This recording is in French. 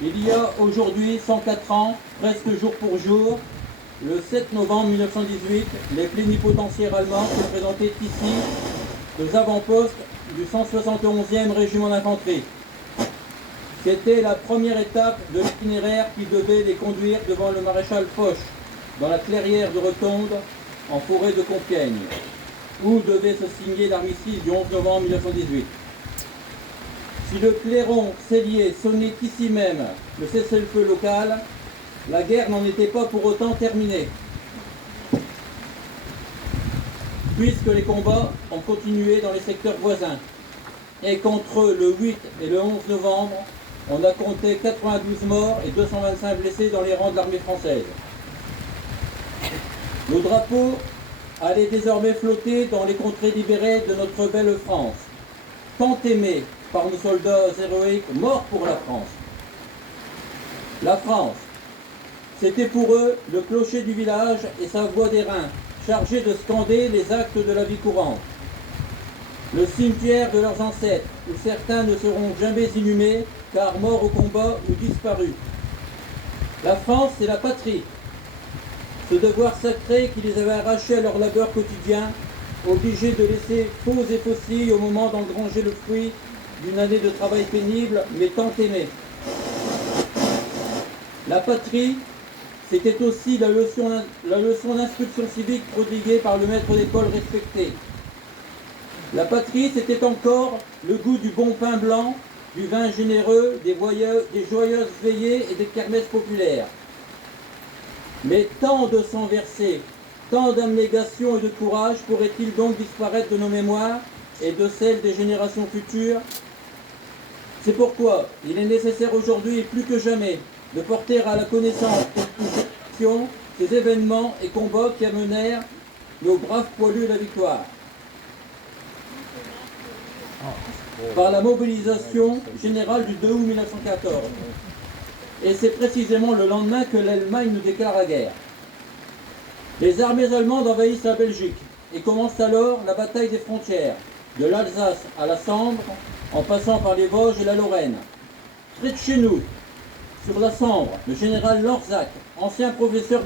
Il y a aujourd'hui 104 ans, presque jour pour jour, le 7 novembre 1918, les plénipotentiaires allemands se présentaient ici, aux avant-postes du 171e régiment d'infanterie. C'était la première étape de l'itinéraire qui devait les conduire devant le maréchal Foch, dans la clairière de Rotonde, en forêt de Compiègne, où devait se signer l'armistice du 11 novembre 1918. Si le clairon cellier sonnait ici même le cessez-le-feu local, la guerre n'en était pas pour autant terminée, puisque les combats ont continué dans les secteurs voisins, et qu'entre le 8 et le 11 novembre, on a compté 92 morts et 225 blessés dans les rangs de l'armée française. Nos drapeaux allaient désormais flotter dans les contrées libérées de notre belle France, tant aimée par nos soldats héroïques morts pour la France. La France, c'était pour eux le clocher du village et sa voix d'airain, chargée de scander les actes de la vie courante. Le cimetière de leurs ancêtres, où certains ne seront jamais inhumés, car morts au combat ou disparus. La France, c'est la patrie. Ce devoir sacré qui les avait arrachés à leur labeur quotidien, obligés de laisser faux et faucilles au moment d'engranger le fruit d'une année de travail pénible, mais tant aimée. La patrie, c'était aussi la leçon d'instruction civique prodiguée par le maître d'école respecté. La patrie, c'était encore le goût du bon pain blanc, du vin généreux, des joyeuses veillées et des kermesses populaires. Mais tant de sang versé, tant d'abnégation et de courage pourrait-il donc disparaître de nos mémoires et de celles des générations futures? C'est pourquoi il est nécessaire aujourd'hui et plus que jamais de porter à la connaissance de ces événements et combats qui amenèrent nos braves poilus à la victoire. Par la mobilisation générale du 2 août 1914. Et c'est précisément le lendemain que l'Allemagne nous déclare la guerre. Les armées allemandes envahissent la Belgique et commence alors la bataille des frontières, de l'Alsace à la Sambre, en passant par les Vosges et la Lorraine. Près de chez nous, sur la Sambre, le général Lorzac, ancien professeur